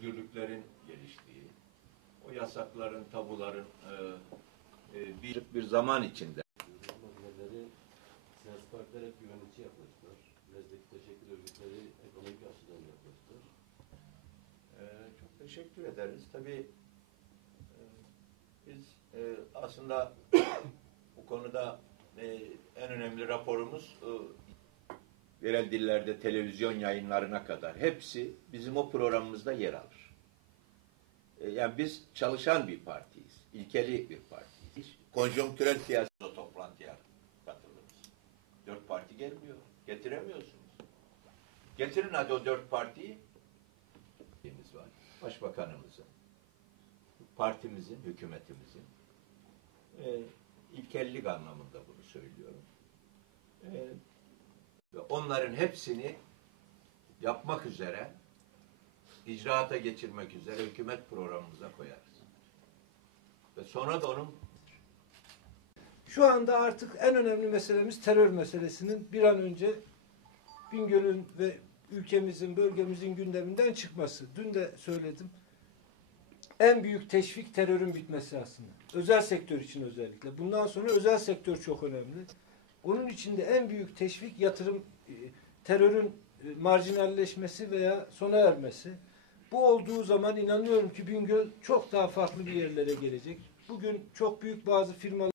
özgürlüklerin geliştiği, o yasakların, tabuların bir zaman içinde. Makineleri siyasi partiler hep güvenlikçi yaklaştılar. Mesleki teşekkür örgütleri ekonomik açıdan yaklaştılar. Çok teşekkür ederiz. Tabii biz aslında bu konuda en önemli raporumuz yerel dillerde televizyon yayınlarına kadar hepsi bizim o programımızda yer alır. Yani biz çalışan bir partiyiz. İlkeli bir partiyiz. Konjonktürel siyasi toplantıya katılırız. 4 parti gelmiyor. Getiremiyorsunuz. Getirin hadi o 4 partiyi. Var. Başbakanımızın, partimizin, hükümetimizin ilkellik anlamında bunu söylüyorum. Onların hepsini yapmak üzere, icraata geçirmek üzere hükümet programımıza koyarız. Ve sonra da onun şu anda artık en önemli meselemiz terör meselesinin bir an önce Bingöl'ün ve ülkemizin, bölgemizin gündeminden çıkması. Dün de söyledim. En büyük teşvik terörün bitmesi aslında. Özel sektör için özellikle. Bundan sonra özel sektör çok önemli. Onun için de en büyük teşvik yatırım, terörün marjinalleşmesi veya sona ermesi. Bu olduğu zaman inanıyorum ki Bingöl çok daha farklı bir yerlere gelecek. Bugün çok büyük bazı firmalar